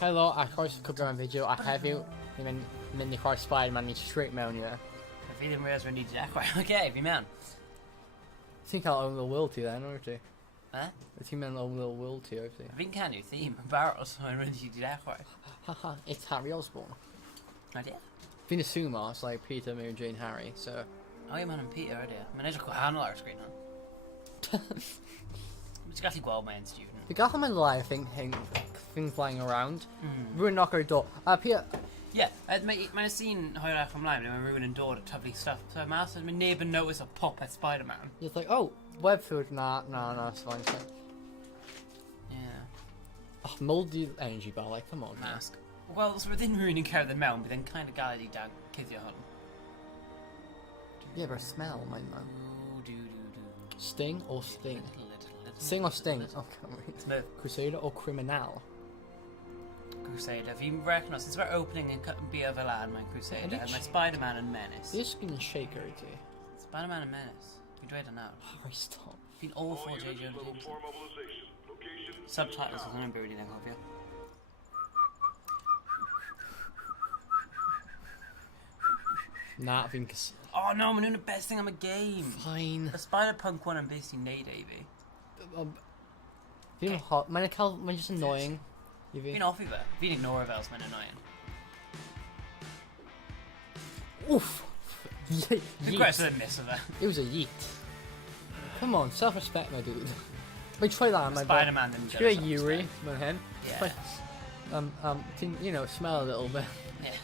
Helo, a croeso cyflwyno fideo a heddiw ni'n mynd i chwarae Spiderman i straight mewn i fe. Fi ddim realize wedi dechrau. Oce, fi mewn. Ti'n cael own little world ti then, o'r ti? Ti'n mynd own little world ti, o'r ti? Fi'n canu theme yn barod, so mae'n wedi dechrau. Haha, it's Harry Osborn. Ydy? Fi'n assumo, it's like Peter, Mary Jane, Harry, so... O ie, mae'n Peter, ydy. Mae'n edrych gwahanol ar y sgrin hwn. Ti'n gallu gweld mae'n student. Fi gael mae'n lai, I think, things flying around. Rwy'n knock ar y door. Peter... Ie, mae'n y scene hwyrach ymlaen, mae rhywun yn dod o tyflu stuff. So mas, mae neb yn notice o popeth Spider-Man. It's like, oh, web food, nah, it's fine. Yeah. Oh, mouldy energy bar, like, come on. Mask. Wel, os bydd unrhyw un yn cerdded mewn, bydd e'n kind of galed i cuddio hwn. Yeah, but smell, my man. Do. Sting or sting? Sting or sting? Oh, Smith. Crusader or criminal? Crusader. Fi'n recognize, since we're opening and cutting beer fel an, mae'n Crusader. Mae Spider-Man yn Menace. You're just being shaker, ti. Spider-Man yn Menace. Fi'n dweud yna. Oh, stop. Fi'n all for J. Jonah Jameson. Subtitles oedd hwnna'n bywyd i'n anghofio. Na, fi'n Oh no, maen nhw'n the best thing am y game. Fine. Y Spider-Punk one yn beth sy'n neud ei fi. Fi'n hot. Mae'n just annoying. Fi'n offi fe. Fi'n ignore fe os mae'n annoying. Oof. Fi'n gwrs oedd miss o fe. It was a yeet. Come on, self-respect, my dude. Mae'n troi lan, my Spider-Man ddim You're a Yuri, mae'n hyn. Yeah. Can, you know, smell a little bit. Yeah.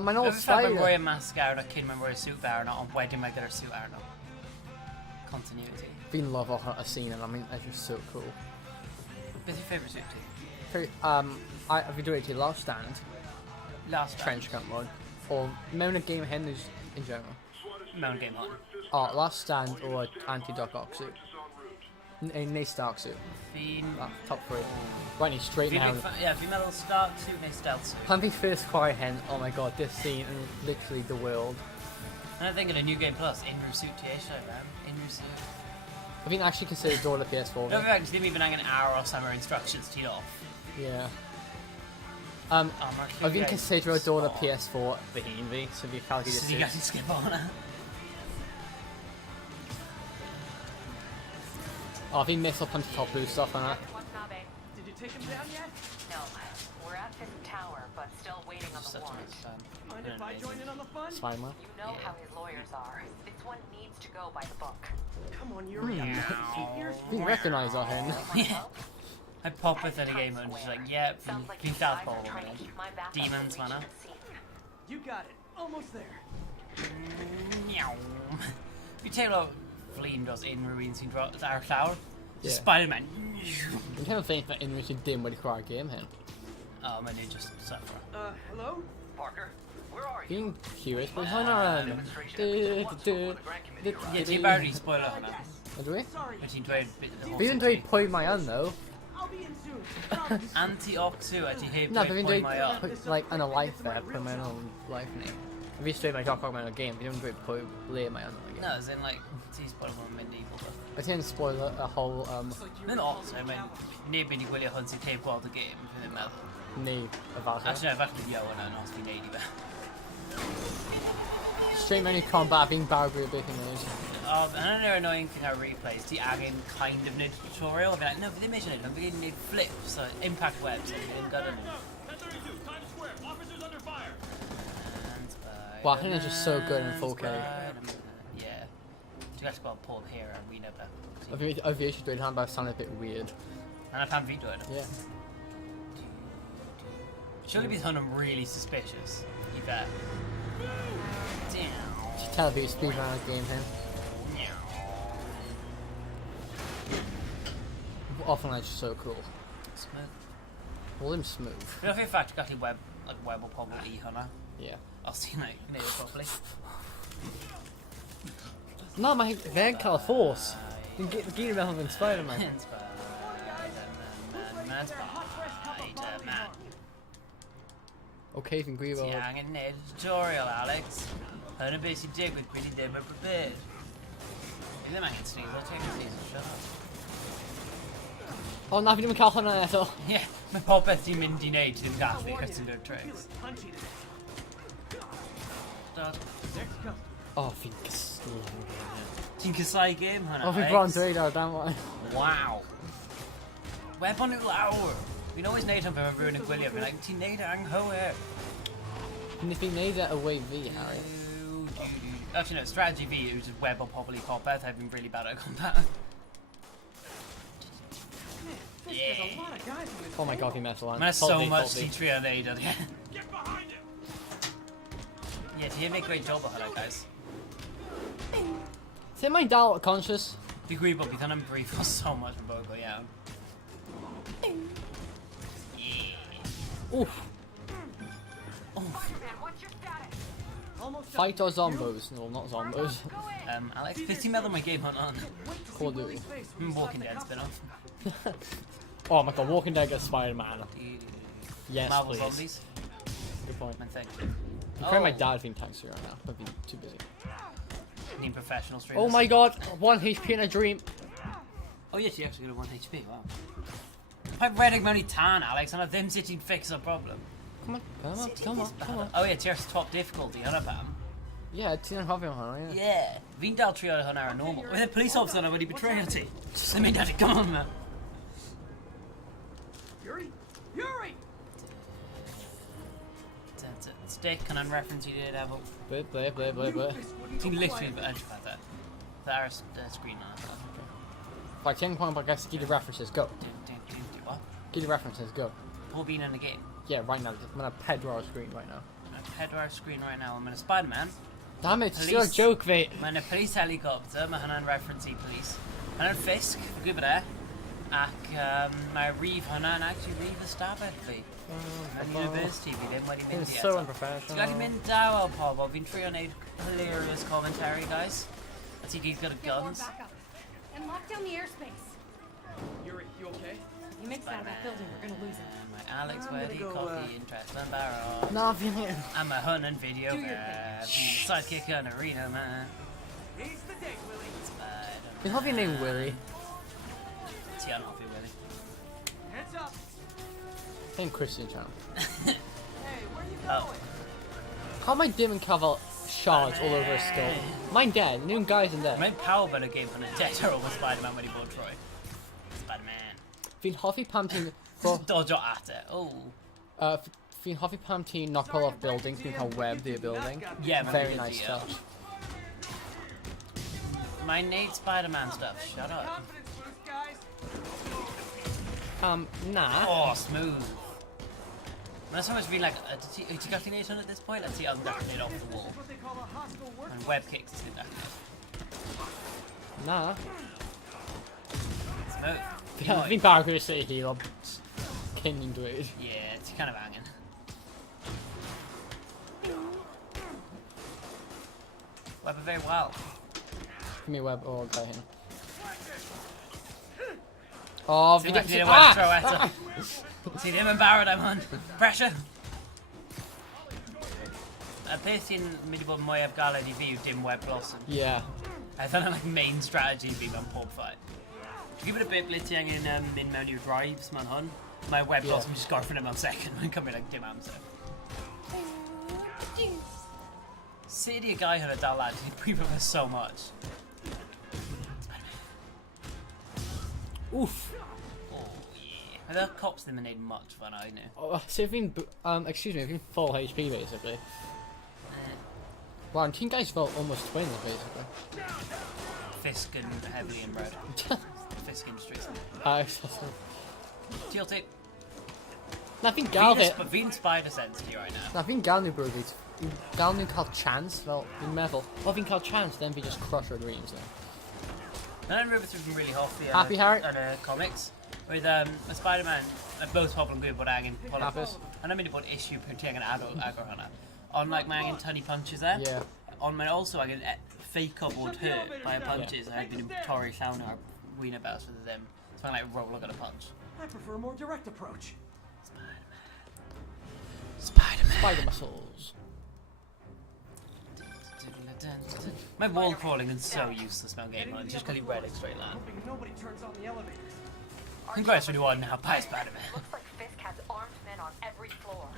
Mae'n all Spider. Mae'n rhoi y masg arno cyn mae'n rhoi y suit arno, ond wedyn mae gyda'r suit arno. Continuity. Fi'n love y scene and I mean, it's just so cool. Beth yw'r favourite suit ti? Fi dweud ti Last Stand. Last Trench coat mode. O mewn y game hyn in general. Mewn game hon. O, Last Stand o Anti-Doc Ock suit. Neu Stark suit. Fi'n... Top 3. Right, ni straight now. Fi'n meddwl Stark suit neu Stealth suit. Pan fi first chwarae hyn, oh my god, this scene is literally the world. And I think in a New Game Plus, unrhyw suit ti eisiau, man. Unrhyw suit. Fi'n actually consider dod y PS4. No, fi'n ddim even angen aros am yr instructions ti'n off. Yeah. Fi'n consider dod y PS4 fy hun fi, so fi'n cael gyda suit. So fi'n gallu skip o hwnna. Oh, fi'n miss o pan ti top blue stuff yna. Did you take him down yet? No. We're at this tower, but still waiting on the warrant. Mind if I join in on the fun? Spiderman. You know how his lawyers are. This one needs to go by the book. Come on, Yuri. Fi'n recognise o hyn. Yeah. I pop with at a game and she's like, yeah, fi'n South Pole fan. Demons fanna. You got it. Almost there. Fi'n teimlo flin dros unrhyw un sy'n dros ar y llawr. Spider-Man. Fi'n teimlo feint na unrhyw sy'n dim wedi chwarae game hyn. Oh, mae'n ei just suffer. Hello? Parker, where are you? Fi'n curious, but hwnna... Ie, ti'n barod i spoiler hwnna. Ydw i? Mae ti'n dweud bit o Fi ddim dweud pwy mae yn, though. I'll be in soon. Anti-Oxu a ti heb Na, dweud fi'n pwy mae o. dweud, like, yn y life there, pwy mae'n o'n life ni. Fi straight mae Doc Ock mewn y game, fi ddim dweud pwy le mae yn y game. No, as in, like, ti'n spoiler hwnna'n mynd i bobl. I ti'n spoiler y whole, Mae'n Oxu, mae'n neb mynd i gwylio hwn sy'n heb gweld y game, fi ddim meddwl. ni, y falle. Actually, no, falle fi yna os fi'n neud i fe. Straight mewn i combat, fi'n barod o beth i'n neud. And another annoying thing ar replays, ti angen kind of neud tutorial, fi'n like, no, fi ddim eisiau neud, fi ddim neud flips, so impact webs, so fi ddim gyda nhw. Wow, I think it's just so good in 4K. Yeah. Ti'n gallu gweld pob here ar wyneb e. I fi eisiau dweud hwn, but it sounded a bit weird. Yna pan fi dweud. Yeah. Surely bydd hwn yn really suspicious I fe. Damn. Ti'n tell fi speedrun y game hyn. Often it's just so cool. Smooth. Well, ddim smooth. Fi'n offi'r ffact gallu web o pobl I hwnna. Yeah. Os ti'n neud o properly. Na, mae fe'n cael force. Fi'n gyd yn meddwl yn Spider-Man. Spider-Man. Okay, fi'n gwybod. Ti angen neud tutorial, Alex. Hwn y beth sy'n digwydd pryd I ddim yn prepared. Fi ddim angen sneeze, I'll take a sneeze and shut up. O, na fi ddim yn cael hwnna eto. Ie, mae popeth ti'n mynd i wneud ti'n gallu achos ti'n dod tricks. Dod. O, fi'n cysgu. Ti'n cysau game hwnna? O, fi bron dweud ar dan wan. Waw. Webon i'w lawr. Fi'n always neud hwn pan mae rhywun yn gwylio. Fi'n like, ti'n neud e anghywir. Ni fi'n neud e away fi, Harry. Actually, no, strategy fi yw just web o pobl i popeth. I've been really bad at combat. Yeah. Oh my god, fi'n meddwl lan. Mae'n so much ti'n trio neud o'n ie. Yeah, ti'n neud great job o hwnna, guys. Sut mae'n dal conscious? Fi'n gwybod bod bydd hwnna'n brief o so much yn bobl iawn. Oof. Fight or zombos? No, not zombos. Alex, beth ti'n meddwl mae game hwnna'n? Call of Duty. Walking Dead spin-off. Oh my god, Walking Dead gets Spiderman. Yes, Marvel please. Zombies. Good point. Mae'n thing. I'm afraid my dad being taxed right now, but being too busy. Ni'n professional streamers. Oh my god, 1 HP in a dream. Oh yeah, she actually got a 1 HP, wow. Mae'n redig mewn I tan, Alex, and ddim sut ti'n fix y problem. Come on, come on, come on, come on. Oh yeah, ti'r top difficulty, hwnna pam. Yeah, ti'n anghofio hwnna, yeah. Yeah, fi'n dal trio hwnna ar y normal. With a police officer yna wedi betrayio ti. Just mynd at it, come on, man. Yuri! Yuri! Stick, can I reference you to Devil? Blip, blip, blip, blip, blip. Ti'n literally edrych at that. That screen on it. Right, 10 point podcast, give the references, go. What? Give the references, go. Pob un yn y game. Yeah, right now, I'm on a pedwar screen right now. Pedwar screen right now. I'm in a Spiderman. Damn it, it's Police. still a joke, mate. Mae'n y police helicopter, mae hwnna'n reference I police. Hwnna'n Fisk, fi'n gwybod e. Ac mae rif hwnna'n actually rif ystafell fi. Yn university fi ddim wedi mynd I It's eto. so unprofessional. Ti'n gallu mynd daw o pobl, fi'n trio wneud hilarious commentary, guys. A ti gyd gyda guns. And lock down the airspace. Yuri, you okay? If he makes it out of that building, we're gonna lose him. Mae Alex I'm wedi gonna go, colli interest yn barod. Na, fi'n hyn. A mae hwn yn fideo Do your fe. Fi'n sidekick yn arena, man. He's the day, Willie. Spider-Man. Fi'n hoffi'n name Willy. Ti yn hoffi, Willy. Heads up! Name Christian channel. Hey, where are you Oh. going? How am I dim and cover shards all over his skull? Mine dead, new guys in there. Mae'n pawb yn y game yn y dead ar ôl mae Spider-Man wedi bod trwy. Spider-Man. Fi'n hoffi pam ti'n... Dodjo at it. Oh. Fi'n hoffi pam ti'n knock all off buildings, fi'n cael web the building. Yeah, mae'n Very good nice idea. touch. Mae'n neud Spider-Man stuff. Shut up. Confidence boost, guys. Nah. Oh, smooth. Mae'n so much fi'n like, wyt ti gallu neud hwn at this point? A ti yn gallu neud off the wall. What they call a hostile work. Mae'n web kicks ti'n gallu. Nah. Smooth. Fi'n barod gwrs ei heal o cyn i'n dweud. Yeah, ti kind of angen. Web very well. Give me web o'r guy hyn. Oh, fi Ti'n gallu neud y web throw eto. Ti ddim yn barod am hwn. Pressure. Y peth sy'n mynd I bod mwyaf galed I fi yw dim web blossom. Yeah. I thought like main strategy fi mewn pob fight. Dwi'n gwybod y bit ble ti angen mynd mewn i'w drives mewn hwn. Mae web blossom just gorffen mewn second. Mae'n cymryd like dim amser. Sut I gau hwnna dal lad? Dwi'n gwybod fe so much. Oof. Oh yeah. Mae the cops ddim yn neud much fan I know. Oh, so fi'n... excuse me, fi'n full HP basically. Wow, and team guys felt almost twins basically. Fisk and heavily inbred. Fisk Industries. TLT. Na fi'n gael fi... Fi'n spider-sense ti right now. Na fi'n gael nhw bro, fi'n gael nhw'n cael chance, fel fi'n meddwl. O fi'n cael chance, then fi just crush our dreams then. Na'n rhywbeth fi'n really hoffi Happy, Harry? yn y comics. With a Spider-Man, both pobl yn gwybod bod angen... Hapus? Hwna'n mynd I bod issue pwy ti angen agor hwnna. Ond like, mae angen tynnu punches e. Yeah. Ond mae'n also angen fake o bod hurt by punches. A dyn nhw'n torri llawn ar wiener bells for them. So mae'n like roll got a punch. I prefer a more direct approach. Spider-Man. Spider muscles. Mae wall crawling yn so useless mewn game. It's just cael ei redig straight lan. Hoping nobody turns on the elevators. Congrats, everyone. Now, bye, Spider-Man. Looks like Fisk has armed men on every floor.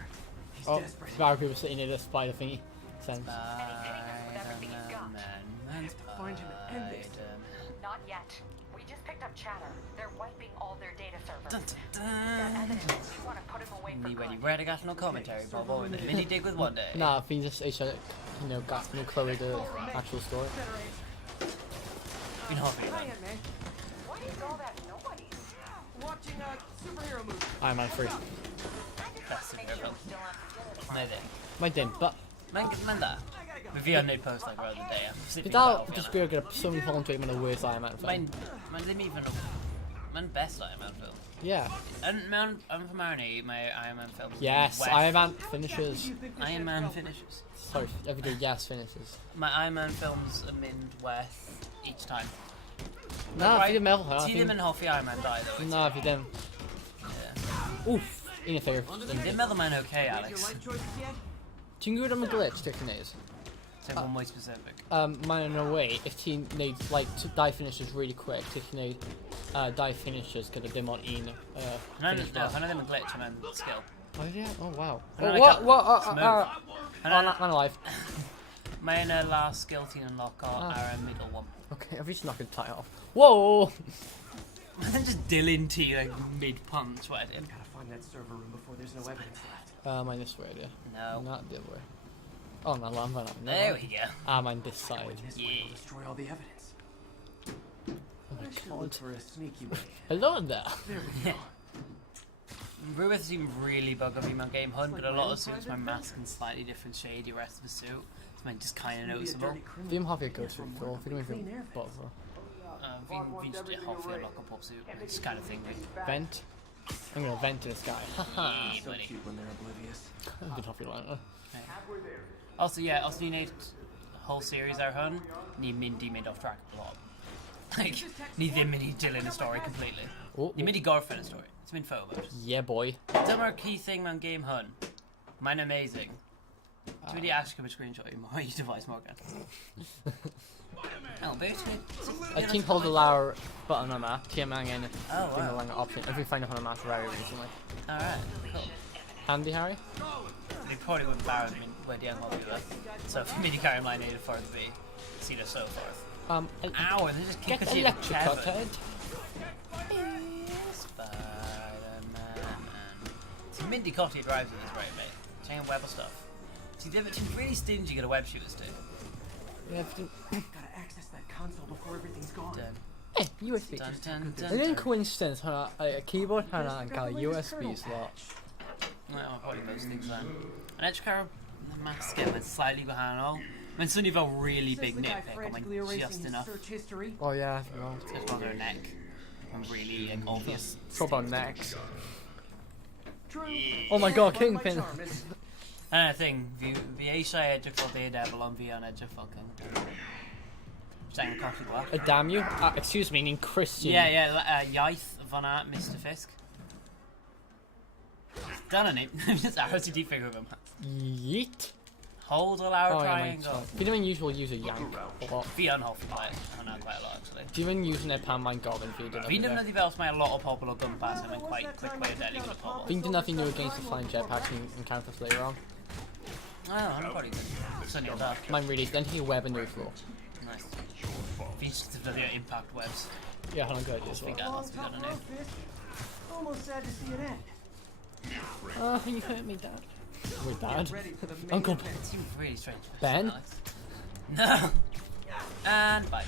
He's Oh, desperate. Spider people sitting in a spider thingy. Sense. Find him and end this. Not yet. We just picked up chatter. They're wiping all their data servers. Dun, That dun, dun. evidence, we want to put him away for Me ready, good. ready, got no commentary, Bobo, and a mini dig with one day. Nah, I think just got no clue the actual story. Been hopping Hi, around. Aunt May. What is all that noise? Watching a superhero movie. Iron Man 3. I just That's want to make the sure hero. we still have No, then. My didn't, but Man, that. If you had no post like the other day, I'm sitting without just being good, someone volunteering in the worst Iron Man film. Man didn't even man best Iron Man film. Yeah. And I'm from Irony, my Iron Man film. Yes, Iron Man finishes. Iron Man finishes. Sorry, every day, yes, finishes. My Iron Man films are mind worth each time. Nah, if you didn't Melville, I See them think. in Hoffy Iron Man die though. Nah, if you didn't. Yeah. Oof. In a figure. Did Melman okay, Your Alex? life choices yet? Oh, Do you know what I'm a glitch, taking these? Say one more specific. Mine in a way, if team needs like to die finishes really quick, taking need die finishes because they want in I finish know off. them a glitch and then skill. Oh yeah, oh wow. I know, Oh, like what? a- What? Smooth. Oh, I'm alive. My last skill team unlock are our middle one. Okay, I've reached not gonna tie it off. Whoa! Just Dylan T like mid punch, what I did. Gotta find that server room before there's no evidence left. Mine this way, yeah. No. Not the other way. Oh no, I'm fine. There we go. Mine this side. This way Yeah. will destroy all the evidence. Oh I should my look god. for a sneaky way. Hello there. There we go. Ruith seemed really buggy me in my game hunt, but a lot of suits my mask in slightly different shade, the rest of the suit. It's meant just kind of Maybe a noticeable. dirty criminal. Vim have your go to floor. If you don't Clean even air bother. We just did half a lock up pop suit. It's kind of thing. Vent. I'm gonna vent to this guy. Haha. Yeah, So buddy. cute when they're oblivious. Good hoppy line. Also, yeah, also you need a whole series our hun. Need Mindy made off track a lot. Like, need the mini Dylan story completely. Oh, The mini Garfield story. It's been photos. yeah, boy. Dumber key thing on game hun. Mine amazing. It's really ask him a screenshot of my device, Morgan. Oh, basically. I think hold the lower button on that. TM again. Oh, wow. Lang option. If we find it on a map very recently. Alright, cool. Handy, Harry. They probably wouldn't borrow them in where the unlock you that. So if mini carry line needed for the B, see this so forth. Ow, and they just kick Get us in the electrocuted. Spiderman. So Mindy Cotty drives with this right, mate. Checking web of stuff. See, she's really stingy at a web shooters too. Yeah, Gotta access that console before everything's gone. Dun, hey, USB. dun, dun, dun, And in dun. coincidence, a keyboard and a USB slot. Well, I'll probably those things then. An edge car, the mask skin went slightly behind all. I mean, suddenly felt really Says big the guy nitpick. I'm frantically like, erasing just his enough. search history. Oh yeah, no. Just on their neck. I'm really like, obvious. Trouble next. True. Oh my god, But my Kingpin. charm is- And I think, the Asia edge of the devil on V on edge of fucking. Saying coffee black. Damn you. Excuse me, in Christian. Yeah, Yaith Van Art, Mr. Fisk. Done on it. Just RCD figure of him. Yeet. Hold all our Oh, yeah, triangle. mate. You don't even usually use a yank a lot. V on Hoffy quite. Oh no, quite a lot actually. Do you even use an pan mine goblin if you do Vi that? nämnde develops my a lot of popular gun pass and quite quick way of dealing with the problem. Think do nothing new against the flying jetpacks and encounters later on. Oh, I'm probably good. Sunny on that. Mine released, then he web a new floor. Nice. Vinci to the impact webs. Yeah, I'm good as We well. got lots to Top go row, Fisk. Almost sad to see it end. Oh, you hurt me, Dad. Wait, Dad? Ready for the main Uncle event. It seems really strange. Ben? Alex. No. And bye.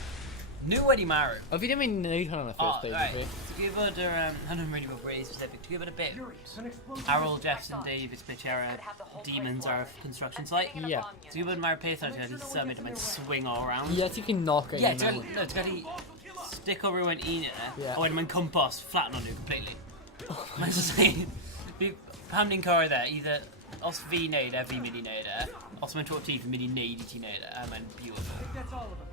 New Eddie Maru. Oh, if you didn't even need her on the Oh, first page, right. would you? To give it a, I don't really go really specific. To give it a bit. Furious, an explosion. Errol, Jefferson, Davis, Bichera, Demons are a construction site. Yeah. So you wouldn't Maru pay attention to summit and swing all around. Yes, you can knock it. Yeah, in it's and got, no, it's got to stick over when in it, Yeah. or when man compass flatten on you completely. I'm just saying, be handing car there, either os V nade, V mini nade, os man tror tid för mini nade till nade, men beautiful. I think that's all of them.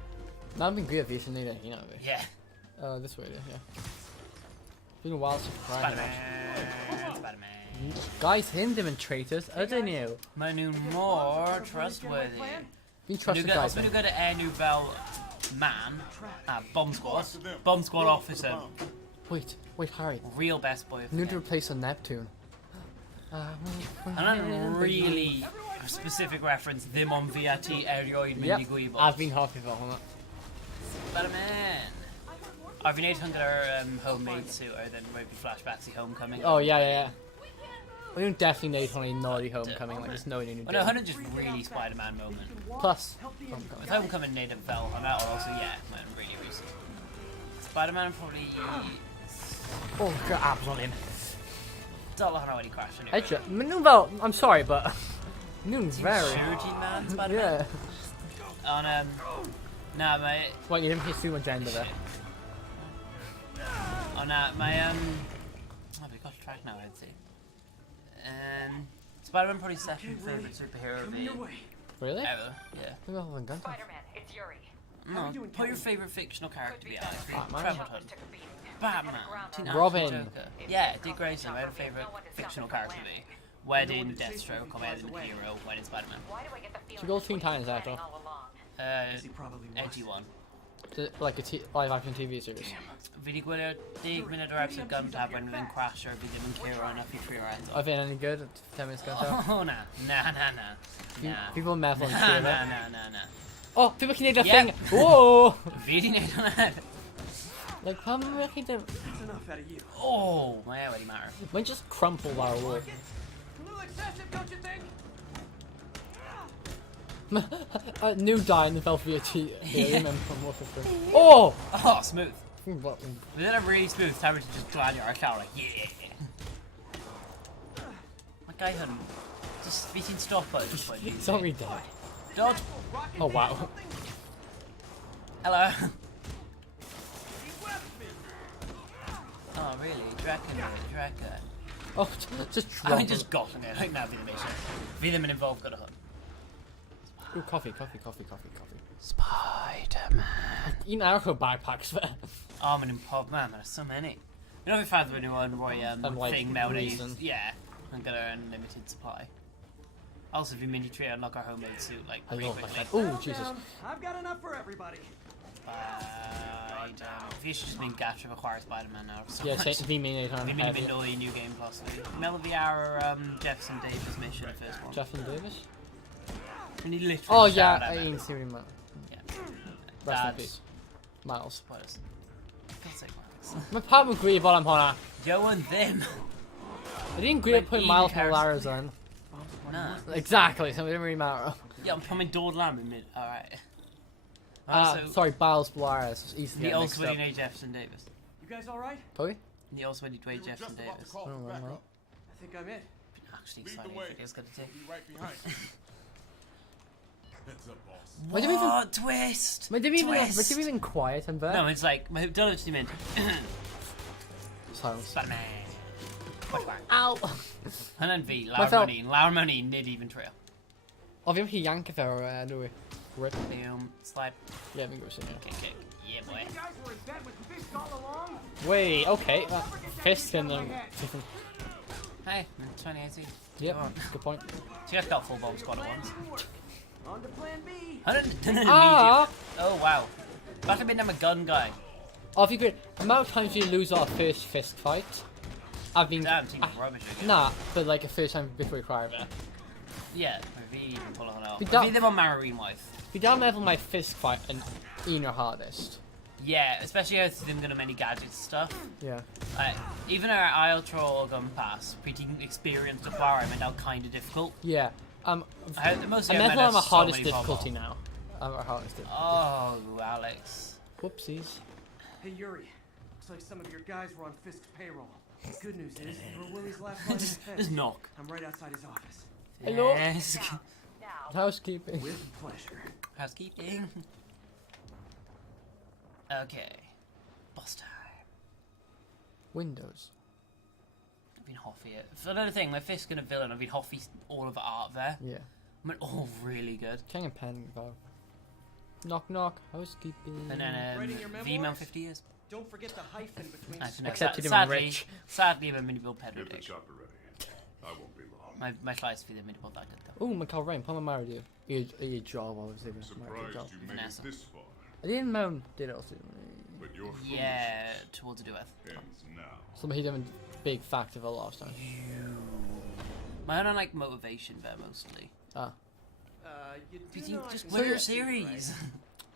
That'd been great if you need it, you know. Yeah. This way, yeah. Been a while since I cried. Spider-Man. Guys, him demonstrators, I don't know. Manu more trustworthy. You trust the guys. I'm gonna go to Air Nouvelle Man, Bomb Squad officer, Wait, Harry. Real best boy of the Need to game. replace a Neptune. And I'm really a specific reference them on VRT erioed Yep, mini guibos. I've been happy for that. Spider-Man. I've been able to get our homemade suit, or then maybe flashbacks to Homecoming. Oh yeah. We don't definitely need only naughty Homecoming, like there's no need to Well, no, 100 just really Spider-Man moment. Plus Homecoming. With Homecoming native fell, and that also, yeah, went really recent. Spider-Man probably... Oh, got abs on him. Don't know how he crashed anyway. Well, I'm sorry, but Noon's very. Surety Man, Spider-Man? Yeah. On, nah, mate. Wait, you didn't hit too much gender there. On, my, oh, we got a track now, I'd say. Spider-Man probably second favourite superhero of the Really? ever, yeah. Maybe I haven't done that. Spider-Man, it's Yuri. No, put your favourite fictional character to be honest. Batman. Treble Hunt. Batman. Teen Robin. Action Joker. Yeah, Dick Grayson, my favourite fictional character to be. When in Deathstroke, come out as a hero, when in Spider-Man. Why do I get the feeling Should we go Teen Titans after? all along? He probably was. Edgy one. Like a live action TV series. Really good, dig minute or episode gun tab when then Crash or be them and Kira and a few free rounds. I've been any good at 10 minutes gone down. Oh, nah. People metal and Nah, shit. nah. Oh, people can need a Yeah. thing. Whoa! Really need that. Like, how many them? That's enough out of you. Oh, my already matter. Might just crumple our wood. A little excessive, don't you think? New die in the Velvet T. Yeah, remember from Warcraft 3. Oh! Oh, smooth. What? Was that a really smooth time to just glad your arc out like, yeah. My guy had just beating stop button. It's already dead. Dodge. Oh wow. Hello. Oh really? Draken. Oh, just I drop mean, just gotten it. Like now, Villamin involved got a hook. Ooh, coffee. Spider-Man. Even Arrow backpacks there. Armin and Pop, man, there's so many. You know, if I had the new one where like, thing nowadays, reason. yeah, I'm gonna unlimited supply. Also, if you mini tree, unlock our homemade suit like I really love quickly. that. Oh Jesus. I've got enough for everybody. If you should just mean Gacha requires Spider-Man now. So Yeah, much. say be mean anytime. We mean a new game possibly. Mellow VR Jefferson Davis mission, the first one. Jeff and Davis. And he literally Oh shouted yeah, at I me. ain't seen him. Yeah. Rest in Dad. peace. Miles. What is? God's sake, Miles. My partner agreed while I'm on. Yo and them. I didn't agree to put Ian Miles Harris. Morales on. Nah. Exactly, so it didn't really matter. Yeah, I'm coming Dord Lamb in mid. Alright. Sorry, Miles Morales. It's easy to The get mixed also up. winning Jefferson Davis. You guys all right? Probably? The also winning Dwayne Jefferson Davis. I don't know. I think I'm it. Actually exciting if it is gonna take. Right behind. Heads up, boss. Why did we even- What twist? Why did we Twist. even quiet and No, bad? it's like my don't know what you meant. Silence. Spider-Man. Ow! And then V, My felt- Laura Money, Nid even trail. Oh, vi har inte Janka för nu. Rip. Boom, slide, Yeah, vi går se nu. kick. Yeah, boy. You guys were in bed with Fisk all along? Wait, okay. Fist and different. Hey, 2018. Yep, Go on. good point. So you guys got full bomb squad at once. On to plan B. 100 Ah! Oh wow. That have been I'm a gun guy. Oh, if you could, the amount of times you lose our first fist fight, I've been. Damn, team rubbish again. Nah, but like a first time before you cry about it. Yeah, V even pull it out. We don't- V them on Marine wife. We don't level my fist fight and in your hardest. Yeah, especially as them gonna many gadgets stuff. Yeah. Even our Isle Troll gun pass, pretty experienced to bar him and now kinda difficult. Yeah. I heard the most I'm I level on my so hardest many difficulty bubble. now. I'm our hardest difficulty. Oh, Alex. Whoopsies. Hey Yuri, looks like some of your guys were on Fisk's payroll. Good news is, we're Willie's last line of Just defense. knock. I'm right outside his office. Hello? Yes. Now, Housekeeping. With pleasure. Housekeeping. Okay. Boss time. Windows. I've been hoffy it. For another thing, my fist gonna villain, I've been hoffy all of the art there. Yeah. I mean, all really good. King and pen though. Knock knock. Housekeeping. And then Writing your V-Man memoirs? 50 years. Don't forget the hyphen between. Actually, no, Except you didn't sadly, rich. sadly, I'm a mini build pedal Get the dick. chopper ready. I won't be long. My slice for the mini build that good though. Oh, Michael Rain. Palmer married you. Your job, obviously. Good job. Surprised you made Vanessa. it this far. I didn't moan. Did it also? But But your Yeah, towards the duet. ends now. So he didn't big factor for last time. I don't like motivation there mostly. Ah. You Do you do know think I just can win see your that, series?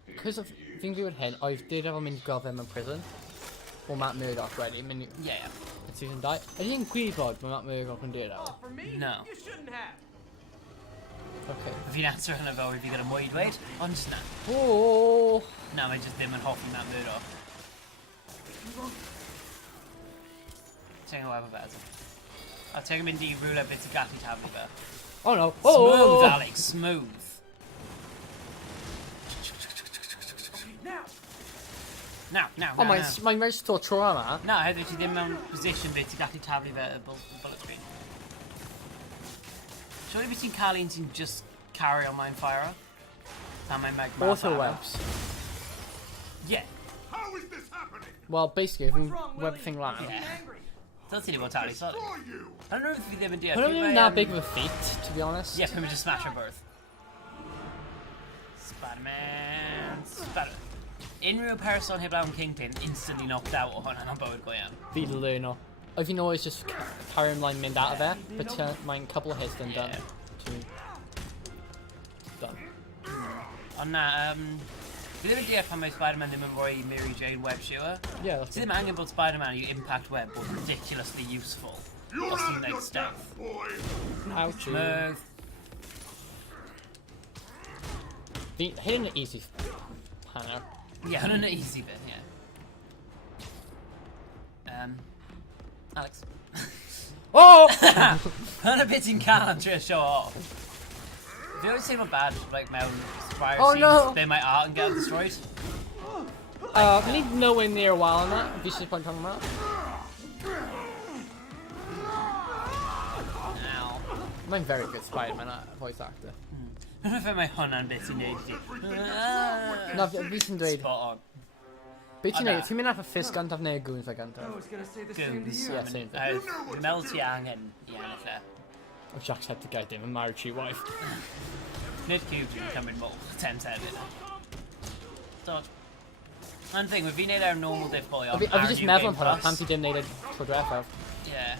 Because of things with him, I did have him in government prison. Or Matt Murdock already. I mean, Yeah. season die. I didn't agree with Matt Murdock and do that. Oh, for me? No. You shouldn't have. Okay. If you answer on a vote, if you got a wide weight, on snap. Oh. No, I just dim and hopping that mood off. Saying whatever better. I'll take him in the ruler bits of Gatti tablet there. Oh no. Smooth, Oh. Alex, smooth. Now. Oh my register trauma. No, I had to dim on position bits of Gatti tablet there at bullet screen. Surely between Carlines and just carry on mine fire. And my magma. Auto webs. Yeah. How is this happening? Well, basically, if What's wrong, web Willie? thing land. Yeah. Angry. Don't see what tally solid. Destroy you! I don't know if they even do. I don't think that big of a feat, to be honest. Yeah, can we just smash our birth? Spiderman. Spider. In real person, Hiblau Kingpin instantly knocked out on an boat going on. Be the learner. If you know, it's just carry line min out of there, but turn mine couple of hits, then done. Yeah. Done. On that, did you DF on my Spider-Man, the Roy, Mary Jane web shooter? Yeah, that's See good. them hanging about Spider-Man, you impact web, but ridiculously useful. You're What's out the of your next step? depth, boy! Ouchie. Smooth. Hitting the easy panel. Yeah, on an easy bit, yeah. Alex. Oh! On a bit in can, I'm trying to show off. If you always say my bad, like Mountain Spire Oh, no. they might art and get destroyed. We need nowhere near a while on that, if you see what I'm talking about. Ow. I'm very good Spider-Man voice actor. I don't know if I my Hunan bits in HD. No, vi sy'n dweud. Spot on. Beth ti'n O, na. neud? Ti'n mynd off y ffisg gant af neu gwn fe gant I af? was gonna say the same to Goons. you. Yeah, same thing. Mel ti angen i ennill e. I've Jack's had to get him and married your wife. Nid cubes yn cymryd mol. 10-10 yna. Dod. One thing, we've been neud our normal difficulty on I've our just new meddwl Game am hwnna, Plus. pam ti dim neud y tro drethaf. Yeah.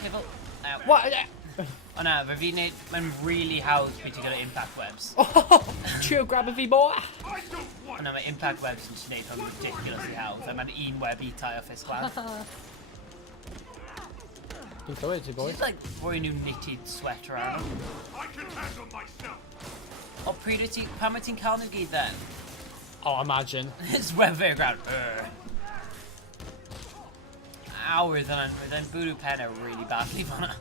Kibble. Ow. What? O na, fe fi neud, mae'n really hawdd beth i gyda impact webs. Oh, chew grab a fi boy. I don't O want na, mae impact webs yn gwneud hwn ridiculously hawdd. A mae'n un web i tai off his glad. Dwi'n clywed ti boy. It's like wearing a new knitted sweater on. I can handle myself! O pryd wyt ti, pan wyt ti'n cael nhw gyd then? Oh, imagine. It's web fair ground. Ow, roedd yn bwrw pen really badly fan'na.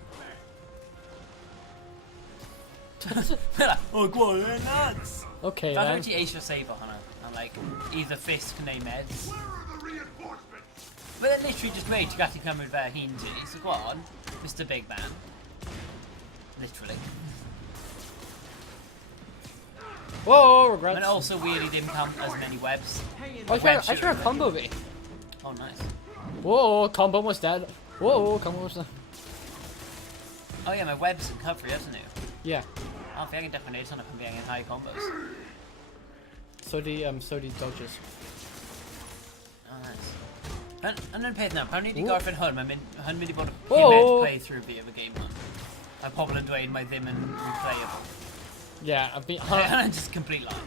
Oh, go on, nuts! Okay Fath then. wyt ti eisiau save o hwnna? I'm like, either fist neu meds. Where are the reinforcements? But then literally just dweud, ti'n gallu cymryd fe hun ti. So go on, Mr Big Man. Literally. Whoa, And regrets. also weirdly didn't count as many webs. I try a combo V. Oh, nice. Whoa, combo almost dead. Whoa, combo almost dead. Oh yeah, my webs yn cyfri, ydyn nhw? Yeah. Oh, fi angen dechrau neud hwnna pan fi angen high combos. So the dodges. Oh, nice. Yn y peth na, pan ni wedi Ooh. gorffen hwn, mae'n mynd i bod yn Whoa. humid playthrough fi of y game hwn. Mae pobl yn dweud mae ddim yn replayable. Yeah, I've been. Yn just complete lie.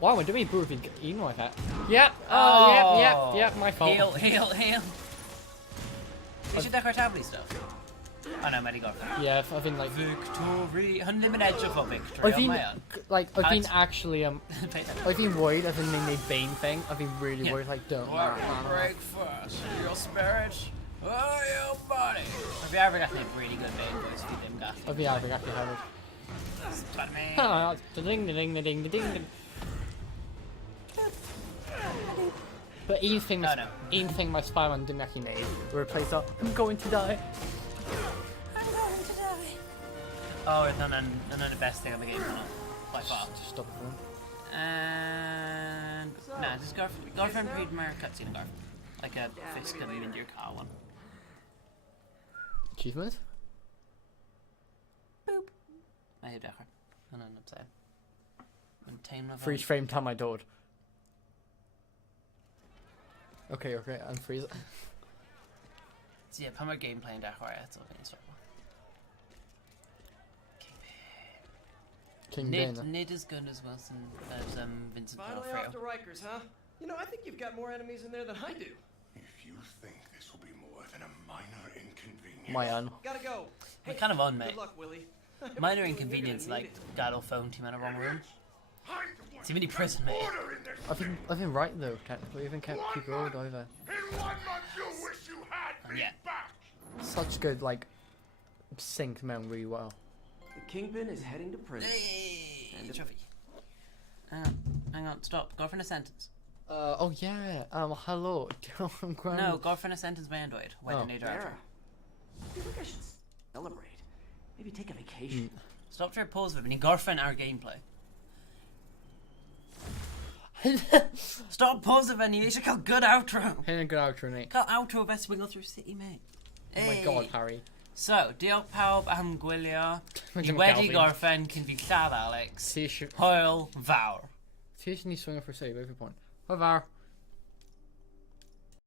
Wow, we're doing brew like that. Yep. Oh, yep. My fault. Heal. You should dechrau tablu stuff. Oh no, mae wedi gorffen. Yeah, I've been like. Victory. Hwn ddim yn edrych o victory, I've ond been mae o'n. like I've been Alex. actually I've been worried as in the Bane thing. I've been really Yeah. worried like don't. What will break first? Your spirit or your body? Have you ever got a really good Bane voice for them guys? I've been actually had it. Spider-Man. Ah, ding ding. But un thing, No, no. un thing my Spider-Man didn't actually need. Replace that. I'm going to die. Oh, it's none the best thing on the game, by far. Just stop it. Man. And nah, just girlfriend paid my cutscene and girlfriend. Like a fist coming into your car one. Achievement. Boop. I hate Decker. And then I'm saying. Maintain my Freeze frame time my door. Okay, unfreeze it. So yeah, pan mae'r gameplay yn dechrau eto, fi'n stop. King Nid, Bane. nid as good as Wilson as Vincent Finally off to D'Onofrio. Rikers, huh? You know, I think you've got more enemies in there than I do. If you think this will be more than a minor inconvenience... Mayan. Gotta go. We're kind of on, mate. Good luck, Willie. Minor inconvenience like gadol phone team in a wrong room. Too many prison, mate. Order in this I've been right though, technically. Even kept people old over. In 1 month you'll wish you had me Yeah. back! Such good like sync them out really well. The Kingpin is heading to prison. Hey, And trophy. Hang on, stop. Go for a sentence. Oh yeah. Hello. I'm Graham. No, go for a sentence by Android. When Oh. need Sarah, I feel like I should celebrate. Maybe take a vacation. Stop trying to pause with me. Gorfin our gameplay. Stop pausing with me. You should call good outro. Hyn a good outro, Nate. Call outro best swingle through city, mate. Oh my god, Harry. So, diolch pawb am gwylio. I Dim wedi Galvin. gorffen cyn fi lladd Alex. See you. Hwyl fawr. See you swinging for save every point. Hi, Var.